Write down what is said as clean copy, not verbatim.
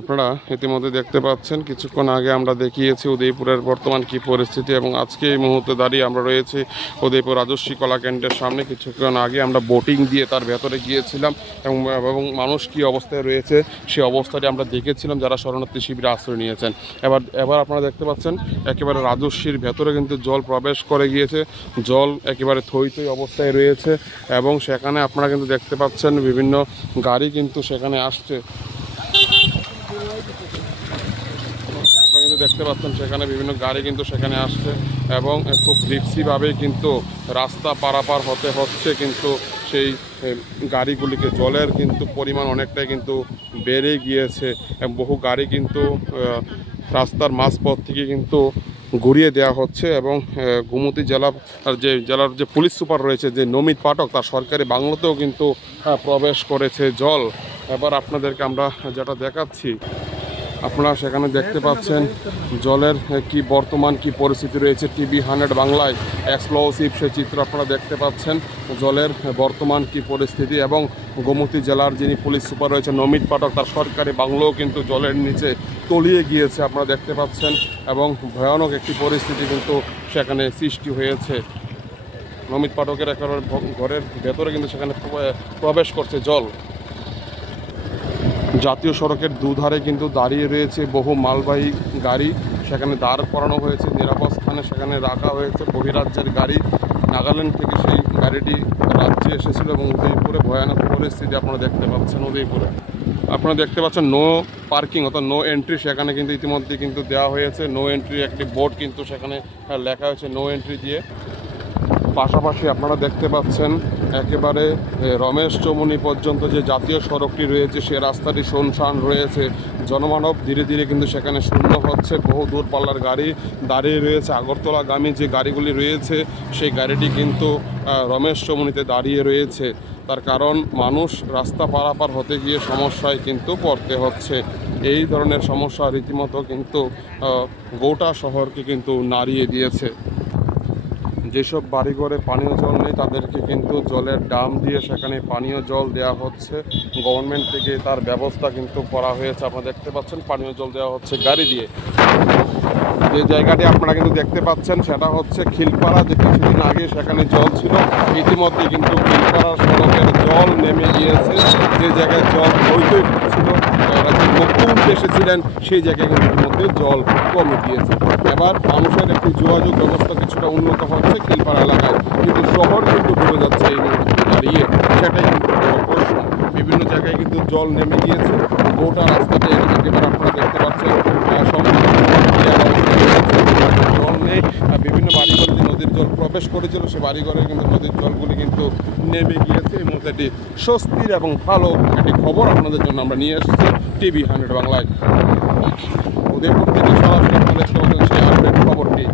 আপনারা ইতিমধ্যে দেখতে পাচ্ছেন কিছুক্ষণ আগে আমরা দেখিয়েছি উদয়পুরের বর্তমান কি পরিস্থিতি, এবং আজকে এই মুহূর্তে দাঁড়িয়ে আমরা রয়েছি উদয়পুর রাজস্বী কলা কেন্দ্রের সামনে। কিছুক্ষণ আগে আমরা বোটিং দিয়ে তার ভেতরে গিয়েছিলাম এবং মানুষ কি অবস্থায় রয়েছে সেই অবস্থাটি আমরা দেখেছিলাম যারা শরণার্থী শিবিরে আশ্রয় নিয়েছেন। এবার আপনারা দেখতে পাচ্ছেন একেবারে রাজস্বীর ভেতরে কিন্তু জল প্রবেশ করে গিয়েছে, জল একেবারে থই থই অবস্থায় রয়েছে এবং সেখানে আপনারা কিন্তু দেখতে পাচ্ছেন বিভিন্ন গাড়ি কিন্তু সেখানে আসছে। দেখতে পাচ্ছেন সেখানে বিভিন্ন গাড়ি কিন্তু সেখানে আসছে এবং খুব রিক্সিভাবেই কিন্তু রাস্তা পারাপার হতে হচ্ছে, কিন্তু সেই গাড়িগুলিকে জলের কিন্তু পরিমাণ অনেকটাই কিন্তু বেড়ে গিয়েছে। বহু গাড়ি কিন্তু রাস্তার মাঝপথ থেকে কিন্তু ঘুরিয়ে দেওয়া হচ্ছে এবং গোমতী জেলার যে পুলিশ সুপার রয়েছে যে নমিত পাঠক, তার সরকারি বাংলোতেও কিন্তু প্রবেশ করেছে জল। এবার আপনাদেরকে আমরা যেটা দেখাচ্ছি, আপনারা সেখানে দেখতে পাচ্ছেন জলের কি বর্তমান কি পরিস্থিতি রয়েছে। টিভি 100 বাংলায় এক্সক্লুসিভ সেই চিত্র আপনারা দেখতে পাচ্ছেন জলের বর্তমান কি পরিস্থিতি। এবং গোমতী জেলার যিনি পুলিশ সুপার রয়েছে নমিত পাঠক, তার সরকারি বাংলোও কিন্তু জলের নিচে তলিয়ে গিয়েছে আপনারা দেখতে পাচ্ছেন এবং ভয়ানক একটি পরিস্থিতি কিন্তু সেখানে সৃষ্টি হয়েছে। নমিত পাঠকের একেবারে ঘরের ভেতরে কিন্তু সেখানে প্রবেশ করছে জল। জাতীয় সড়কের দুধারে কিন্তু দাঁড়িয়ে রয়েছে বহু মালবাহী গাড়ি, সেখানে দাঁড় করানো হয়েছে নিরাপদ স্থানে, সেখানে রাখা হয়েছে বহিরাজ্যের গাড়ি। নাগাল্যান্ড থেকে সেই গাড়িটি রাজ্যে এসেছিল এবং উদয়পুরে ভয়ানক পরিস্থিতি আপনারা দেখতে পাচ্ছেন। উদয়পুরে আপনারা দেখতে পাচ্ছেন নো পার্কিং অর্থাৎ নো এন্ট্রি সেখানে কিন্তু ইতিমধ্যে কিন্তু দেওয়া হয়েছে। নো এন্ট্রি একটি বোর্ড কিন্তু সেখানে লেখা হয়েছে নো এন্ট্রি দিয়ে। পাশাপাশি আপনারা দেখতে পাচ্ছেন একেবারে রমেশ চৌমুহনী পর্যন্ত যে জাতীয় সড়কটি রয়েছে সে রাস্তাটি শুনশান রয়েছে, জনমানব ধীরে ধীরে কিন্তু সেখানে শূন্য হচ্ছে। বহু দূরপাল্লার গাড়ি দাঁড়িয়ে রয়েছে। আগরতলাগামী যে গাড়িগুলি রয়েছে সেই গাড়িটি কিন্তু রমেশ চৌমুহনীতে দাঁড়িয়ে রয়েছে। তার কারণ মানুষ রাস্তা পারাপার হতে গিয়ে সমস্যায় কিন্তু পড়তে হচ্ছে। এই ধরনের সমস্যা রীতিমতো কিন্তু গোটা শহরকে কিন্তু নাড়িয়ে দিয়েছে। যেসব বাড়িঘরে পানীয় জল নেই তাদেরকে কিন্তু জলের ড্রাম দিয়ে সেখানে পানীয় জল দেওয়া হচ্ছে। গভর্নমেন্ট থেকে তার ব্যবস্থা কিন্তু করা হয়েছে। আপনারা দেখতে পাচ্ছেন পানীয় জল দেওয়া হচ্ছে গাড়ি দিয়ে। যে জায়গাটি আপনারা কিন্তু দেখতে পাচ্ছেন সেটা হচ্ছে খিলপাড়া, যে কিছুদিন আগে সেখানে জল ছিল, ইতিমধ্যে কিন্তু খিলপাড়ার সড়কের জল নেমে গিয়েছে। যে জায়গায় জল বইতে ছিল, রাজ্যের মুখ্যমন্ত্রী এসেছিলেন সেই জায়গায় কিন্তু ইতিমধ্যে জল কমে গিয়েছে। এবার মানুষের একটি যোগাযোগ ব্যবস্থা কিছুটা উন্নত হচ্ছে খিলপাড়া এলাকায়, কিন্তু শহর কিন্তু ডুবে যাচ্ছে এই মুহূর্তে দাঁড়িয়ে, সেটাই কিন্তু প্রশ্ন। বিভিন্ন জায়গায় কিন্তু জল নেমে গিয়েছে। গোটা রাস্তাতে একেবারে আপনারা দেখতে পাচ্ছেন জল নেই। বিভিন্ন বাড়িঘরে যে নদীর জল প্রবেশ করেছিল সে বাড়িঘরে কিন্তু নদীর জলগুলি কিন্তু নেমে গিয়েছে। এই মুহূর্তে একটি স্বস্তির এবং ভালো একটি খবর আপনাদের জন্য আমরা নিয়ে এসেছি টিভি 100 বাংলায়। উদয়পুর থেকে সরাসরি দেখতে পাচ্ছেন সেই আপডেট খবরটি।